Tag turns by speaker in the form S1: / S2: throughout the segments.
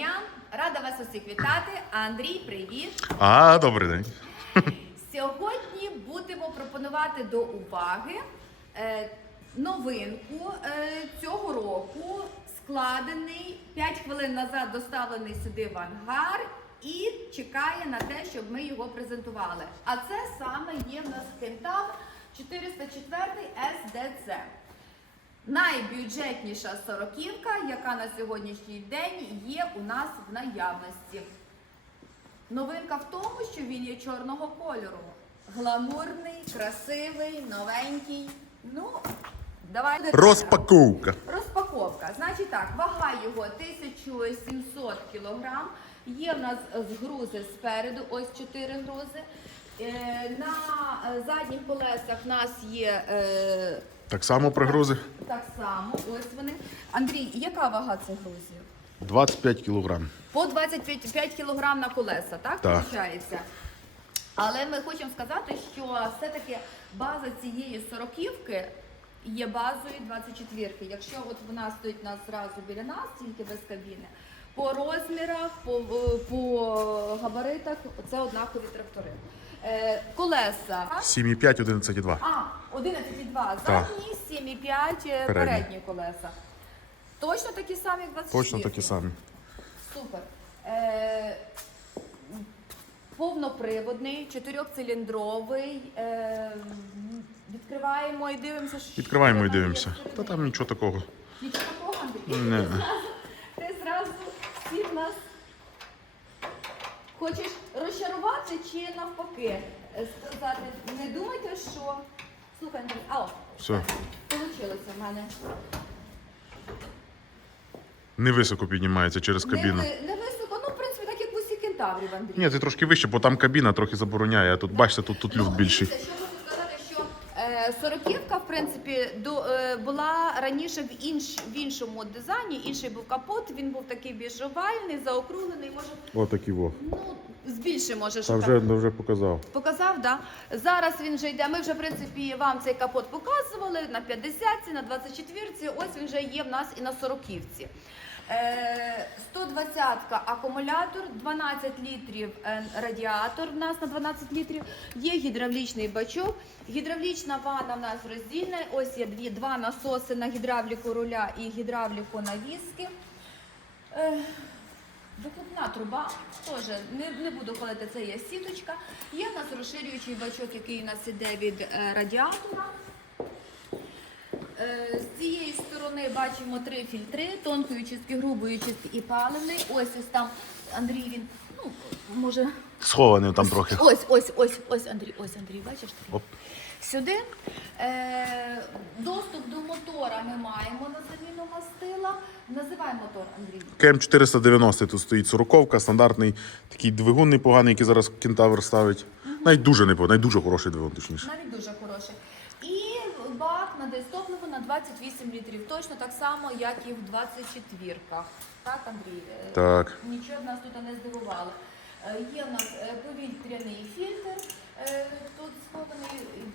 S1: дня! Рада вас усіх вітати. Андрій, привіт!
S2: А, добрий день.
S1: Сьогодні будемо пропонувати до уваги е, новинку е, цього року, складений 5 хвилин назад доставлений сюди в ангар і чекає на те, щоб ми його презентували. А це саме є в нас Кентавр 404 SDC. Найбюджетніша сороківка, яка на сьогоднішній день є у нас в наявності. Новинка в тому, що він є чорного кольору. Гламурний, красивий, новенький. Ну, давайте
S2: Розпаковка.
S1: Розпаковка. Значить так, вага його 1700 кг. Є в нас згрузи спереду, ось 4 грузи. Е, На е, задніх колесах в нас є е,
S2: Так само пригрузи.
S1: так само. Ось вони. Андрій, яка вага цих грузів?
S2: 25 кілограм.
S1: По 25 кг на колеса, так?
S2: Так.
S1: Виходить? Але ми хочемо сказати, що все-таки база цієї сороківки є базою 24-ки. Якщо от вона стоїть нас зразу біля нас, тільки без кабіни, по розмірах, по, по габаритах це однакові трактори. Е, колеса.
S2: 7,5, 11,2.
S1: А, 11,2
S2: Так.
S1: задні, 7,5 е, передні колеса. Точно такі самі, як 24
S2: Точно такі самі.
S1: Супер. Е, повноприводний, чотирьохциліндровий. Е, відкриваємо і дивимося. що
S2: Відкриваємо і
S1: там є
S2: дивимося. Та там нічого такого.
S1: Нічого такого, Андрій?
S2: Не.
S1: Ти зразу, ти зразу всіх нас хочеш розчарувати чи навпаки е, сказати, не думайте, що. Слухай, Андрій, а, о,
S2: Все.
S1: Получилося в мене.
S2: Невисоко піднімається через кабіну.
S1: Не, ви- не високо, ну, в принципі, так як в усіх кентаврів, Андрій.
S2: Ні, ти трошки вище, бо там кабіна трохи забороняє, а тут, бачите, тут, тут люфт
S1: Ну,
S2: більший.
S1: дивіться, Що хочу сказати, що е, сороківка, в принципі, до, е, була раніше в, інш, в іншому дизайні, інший був капот, він був такий більш овальний, заокруглений, може,
S2: Отакий во.
S1: ну, збільше може,
S2: Та
S1: що
S2: вже,
S1: так.
S2: вже показав.
S1: Показав, да? Зараз він вже йде. Ми вже, в принципі, вам цей капот показували на 50-ці, на 24-ці. Ось він вже є в нас і на 40-ці. Е, 120-ка акумулятор, 12 літрів е, радіатор в нас на 12 літрів. Є гідравлічний бачок. Гідравлічна ванна в нас роздільна. Ось є дві, два насоси на гідравліку руля і гідравліку навіски. Е, Викупна труба, теж не, не буду хвалити, це є сіточка. Є в нас розширюючий бачок, який у нас іде від е, радіатора. Е, з цієї сторони бачимо три фільтри, тонкої чистки, грубої чистки і паливний. Ось ось там Андрій він, ну, може.
S2: Схований там трохи.
S1: Ось, ось, ось, ось Андрій, ось Андрій, бачиш?
S2: Оп.
S1: Сюди е, доступ до мотора ми маємо заміну мастила. Називай мотор, Андрій.
S2: КМ 490 тут стоїть сороковка, стандартний такий двигун непоганий, який зараз кентавр ставить. Навіть дуже непоганий, навіть дуже хороший двигун, точніше.
S1: Навіть дуже хороший. І бак на дистопливо на 28 літрів. Точно так само, як і в 24-ках. Так, Андрій? Е,
S2: Так.
S1: Нічого нас тут не здивувало. Е, Є в нас е, повітряний фільтр. е, Тут схований м,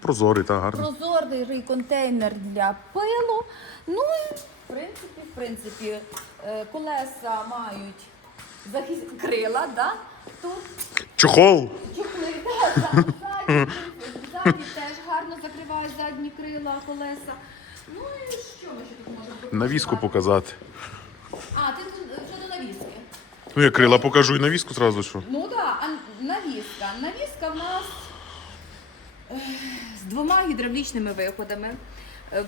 S2: Прозорий, та гарний.
S1: прозорий контейнер для пилу. Ну і в принципі, в принципі, е, колеса мають захист крила, да? Тут
S2: Чохол!
S1: чохли, да, ззаді теж гарно закривають задні крила, колеса. Ну і що ми ще тут можемо показати?
S2: Навіску показати.
S1: А, ти щодо навіски.
S2: Ну, я крила покажу і навіску зразу, що.
S1: Ну так, а навіска. Навіска в нас з двома гідравлічними виходами. Е,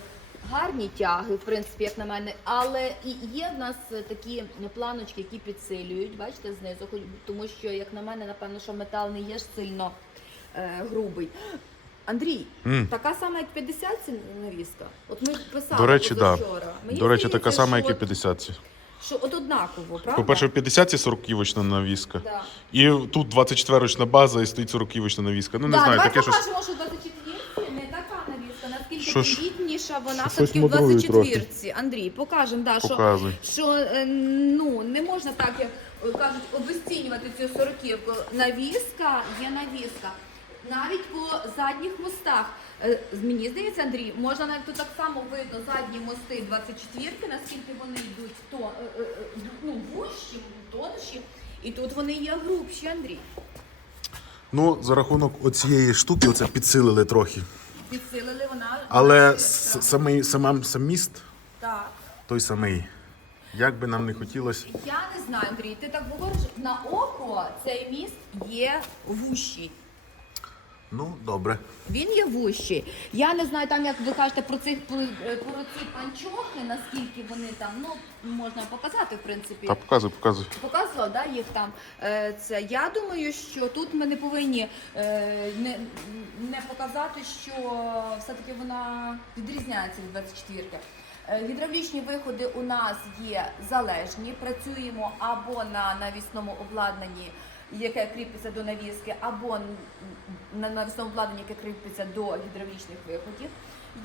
S1: Гарні тяги, в принципі, як на мене, але і є в нас такі планочки, які підсилюють, бачите, знизу, тому що, як на мене, напевно, що метал не є ж сильно е, грубий. Андрій,
S2: М.
S1: така сама, як 50 ці навіска? От ми писали
S2: До речі, да.
S1: Мені
S2: До речі,
S1: здається,
S2: така сама, як і
S1: от-
S2: 50
S1: Що от однаково, правда?
S2: По-перше, в 50 40-ківочна навіска.
S1: Да.
S2: І тут 24-річна база і стоїть 40-ківочна навіска. Ну, не
S1: да,
S2: знаю,
S1: давай
S2: таке щось.
S1: покажемо, що 24 не така навіска, наскільки
S2: Що ж-
S1: тендітніша вона
S2: щось
S1: все-таки в
S2: мудрує
S1: 24-ці. Андрій, покажемо, да, що,
S2: Показуй.
S1: що е, ну, не можна так, як е, кажуть, обесцінювати цю сороківку. Навіска є навіска. Навіть по задніх мостах. Е, Мені здається, Андрій, можна навіть тут так само видно задні мости 24-ки, наскільки вони йдуть то е, е, ну, І тут вони є грубші, Андрій.
S2: Ну, за рахунок оцієї штуки, оце підсилили трохи.
S1: Підсилили вона.
S2: Але самий сам, сам міст
S1: Так.
S2: той самий. Як би нам не хотілося.
S1: Я не знаю, Андрій, ти так говориш, на око цей міст є вущий.
S2: Ну, добре.
S1: Він є вущий. Я не знаю, там як ви кажете про цих про, е, про ці панчохи, наскільки вони там, ну можна показати, в принципі.
S2: Та показуй, показуй.
S1: Показував, да, їх там. Е, це я думаю, що тут ми не повинні е, не, не показати, що все-таки вона відрізняється від 24-ки. Е, Гідравлічні виходи у нас є залежні. Працюємо або на навісному обладнанні, яке кріпиться до навіски, або на навісному обладнанні, яке кріпиться до гідравлічних виходів.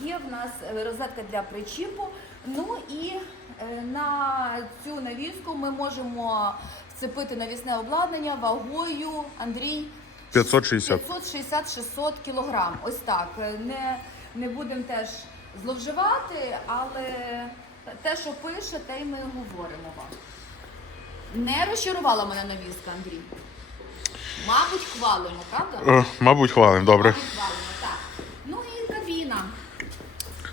S1: Є в нас е, розетка для причіпу. Ну і е, на цю навіску ми можемо вцепити навісне обладнання вагою Андрій
S2: 560.
S1: 560-600 кілограм. Ось так. Е, Не, не будемо теж зловживати, але те, що пише, те й ми говоримо вам. Не розчарувала мене навіска, Андрій. Мабуть, хвалимо, правда?
S2: Е, мабуть, хвалим, добре.
S1: Хвалимо, так. Ну і кабіна.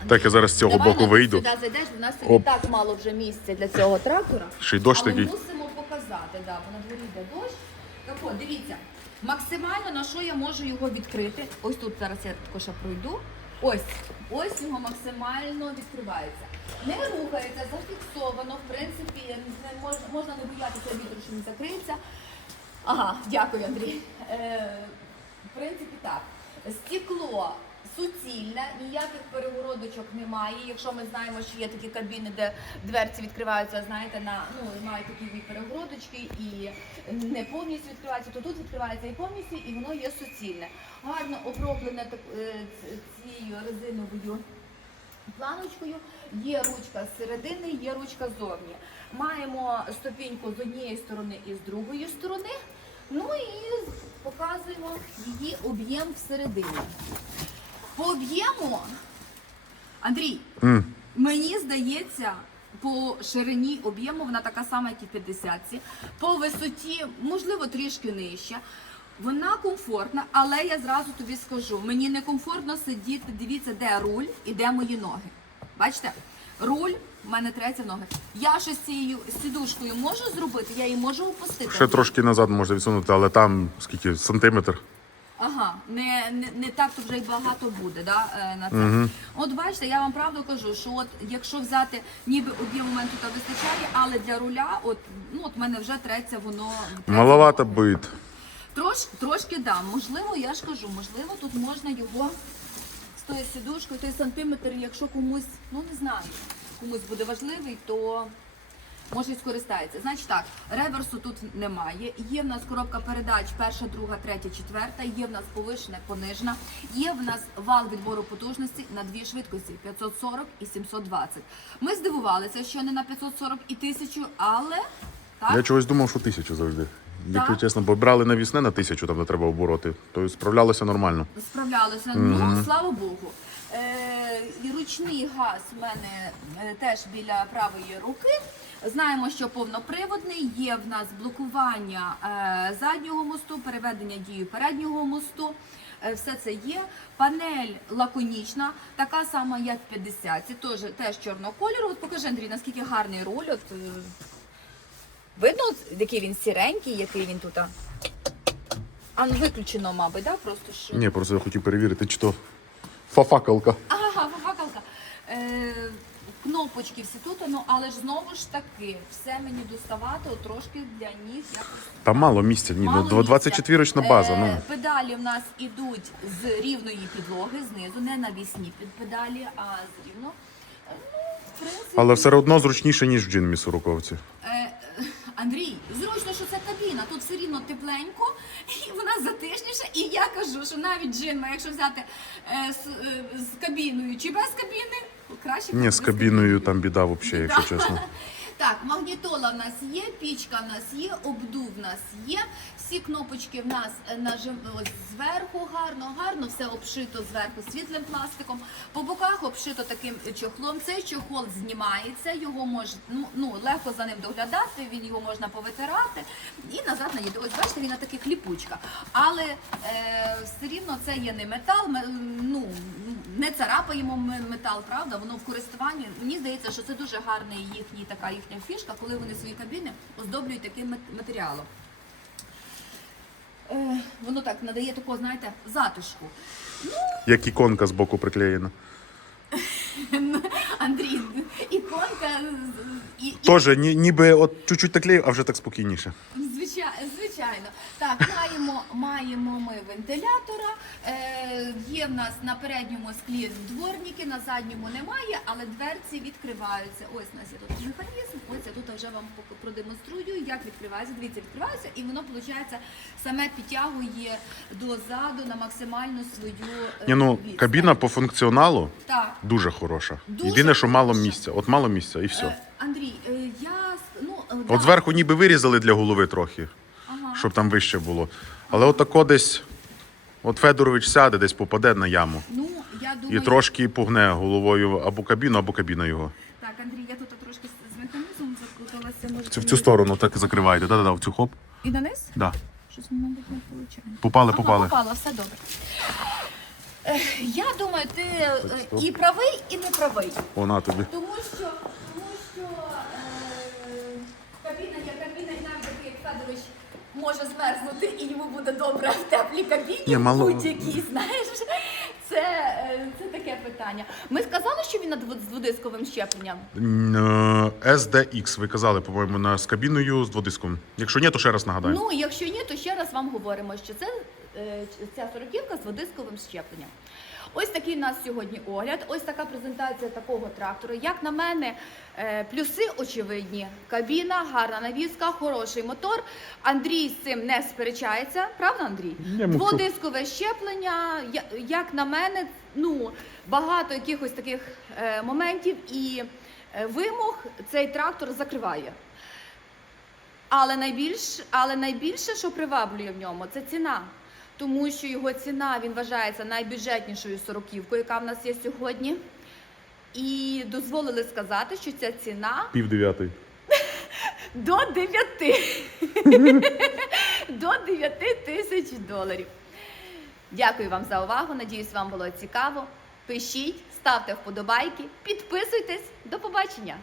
S2: Так, я зараз з цього
S1: Давай,
S2: боку вийду.
S1: Сюди зайдеш, у нас
S2: Оп.
S1: і так мало вже місця для цього трактора.
S2: Ще й дощ
S1: але
S2: такий.
S1: мусимо показати, да, бо на дворі йде дощ. Так от, дивіться, максимально на що я можу його відкрити. Ось тут зараз я також пройду. Ось, ось його максимально відкривається. Не рухається, зафіксовано, в принципі, не можна, можна не боятися вітру, що не закриється. Ага, дякую, Андрій. Е, в принципі, так. Стекло суцільне, ніяких перегородочок немає. Якщо ми знаємо, що є такі кабіни, де дверці відкриваються, знаєте, на ну мають такі перегородочки і не повністю відкриваються, то тут відкривається і повністю, і воно є суцільне. Гарно оброблене так, е, цією резиновою планочкою. Є ручка з середини, є ручка ззовні. Маємо ступіньку з однієї сторони і з другої сторони. Ну і показуємо її об'єм всередині. По об'єму, Андрій,
S2: М.
S1: мені здається, по ширині об'єму вона така сама, як і в 50 По висоті, можливо, трішки нижча. Вона комфортна, але я зразу тобі скажу: мені не комфортно сидіти. Дивіться, де руль і де мої ноги. Бачите? Руль в мене треться в ноги. Я щось з цією сідушкою можу зробити, я її можу опустити.
S2: Ще трошки назад можна відсунути, але там скільки сантиметр.
S1: Ага, не, не, не так то вже й багато буде, да, е, на це. От бачите, я вам правду кажу, що от якщо взяти, ніби об'єм у мене тут вистачає, але для руля, от ну от в мене вже треться воно.
S2: Маловато бит.
S1: Трош, трошки да. Можливо, я ж кажу, можливо, тут можна його з тою сідушкою, той сантиметр, якщо комусь, ну не знаю, комусь буде важливий, то може і скористається. Значить так, реверсу тут немає. Є в нас коробка передач, перша, друга, третя, четверта. Є в нас повишена, понижена. Є в нас вал відбору потужності на дві швидкості 540 і 720. Ми здивувалися, що не на 540 і 1000, але так.
S2: Я чогось думав, що тисячу завжди. Якщо чесно, бо брали навісне на тисячу, там де треба обороти, то справлялося нормально.
S1: Справлялися. Ну, слава Богу. Е, і ручний газ в мене е, теж біля правої руки. Знаємо, що повноприводний. Є в нас блокування е, заднього мосту, переведення дії переднього мосту. Е, Все це є. Панель лаконічна, така сама, як 50. Це теж, теж чорного кольору. От покажи, Андрій, наскільки гарний руль. От, е, видно, який він сіренький, який він тут. а? Ну виключено, мабуть, да? Просто що.
S2: Ні, просто я хотів перевірити, чи то фафакалка.
S1: Ага, факалка. Е, кнопочки всі тут, ну але ж знову ж таки, все мені доставати от трошки для ніг. якось
S2: Там мало місця, ні,
S1: мало
S2: ну, 24-річна база.
S1: Е,
S2: Ну.
S1: Педалі в нас ідуть з рівної підлоги, знизу, не навісні під педалі, а з рівно. Е, Ну, в принципі,
S2: Але все одно зручніше, ніж в джинмі сороковці.
S1: Е, Андрій, зручно, що це кабіна, тут все рівно тепленько, і вона затишніша. І я кажу, що навіть джинма, якщо взяти е, з, е, з кабіною чи без кабіни, краще
S2: Ні, з кабіною там біда взагалі, якщо чесно.
S1: Так, магнітола в нас є, пічка в нас є, обдув в нас є. Всі кнопочки в нас е, ось зверху гарно, гарно все обшито зверху світлим пластиком. По боках обшито таким чохлом. Цей чохол знімається, його може ну, ну легко за ним доглядати. Він його можна повитирати і назад наїде. Ось бачите, він на таких ліпучках. Але е, все рівно це є не метал. Ми, ну не царапаємо ми метал, правда? Воно в користуванні. Мені здається, що це дуже гарна їхня така їхня фішка, коли вони свої кабіни оздоблюють таким матеріалом. Е, воно так надає такого, знаєте, затишку.
S2: Як іконка з боку приклеєна.
S1: Андрій, іконка і, і
S2: Тоже ні, ніби от чуть-чуть так клею, а вже так спокійніше.
S1: Звичайно, звичайно. Так, маємо, ми вентилятора. Е, є в нас на передньому склі дворники, на задньому немає, але дверці відкриваються. Ось у нас є тут механізм. Ось я тут вже вам продемонструю, як відкривається. Дивіться, відкривається, і воно виходить саме підтягує дозаду на максимальну свою е,
S2: Ні, ну
S1: відстань.
S2: кабіна по функціоналу
S1: Так.
S2: дуже хороша.
S1: Дуже
S2: Єдине, що мало
S1: хороша.
S2: місця. От мало місця і все.
S1: Андрій, е, я ну да.
S2: От зверху ніби вирізали для голови трохи,
S1: Ага.
S2: щоб там вище було. Але от тако десь, от Федорович сяде, десь попаде на яму.
S1: Ну я думаю...
S2: І трошки погне головою або кабіну, або кабіна його.
S1: так, Андрій, я тут трошки з механізмом закрутилася. Може,
S2: В цю, в цю сторону так закриваєте. Да-да-да, в цю хоп.
S1: І дониз?
S2: Да.
S1: Щось мабуть не виходить.
S2: Попали, попали.
S1: Ага, попало, все добре. Я думаю, ти е, і правий, і не правий.
S2: Вона тобі.
S1: Тому що е, кабіна є кабіна, і навіть такий як Федорович може змерзнути, і йому буде добре в теплій кабіні,
S2: Ні, мало-
S1: будь-якій, знаєш. Це, е, це таке питання. Ми сказали, що він дву- з дводисковим щепленням.
S2: М, е, SDX, ви казали, по-моєму, на, з кабіною з дводиском. Якщо ні, то ще раз нагадаю.
S1: Ну, якщо ні, то ще раз вам говоримо, що це е, ця сороківка з дводисковим щепленням. Ось такий у нас сьогодні огляд. Ось така презентація такого трактору. Як на мене, е, плюси очевидні. Кабіна, гарна навіска, хороший мотор. Андрій з цим не сперечається, правда, Андрій? Дводискове щеплення, як на мене, ну багато якихось таких е, моментів і е, вимог цей трактор закриває. Але найбільш, але найбільше, що приваблює в ньому, це ціна. Тому що його ціна він вважається найбюджетнішою сороківкою, яка в нас є сьогодні. І дозволили сказати, що ця ціна
S2: Пів дев'ятий.
S1: до 9. до 9 тисяч доларів. Дякую вам за увагу. Надіюсь, вам було цікаво. Пишіть, ставте вподобайки, підписуйтесь. До побачення!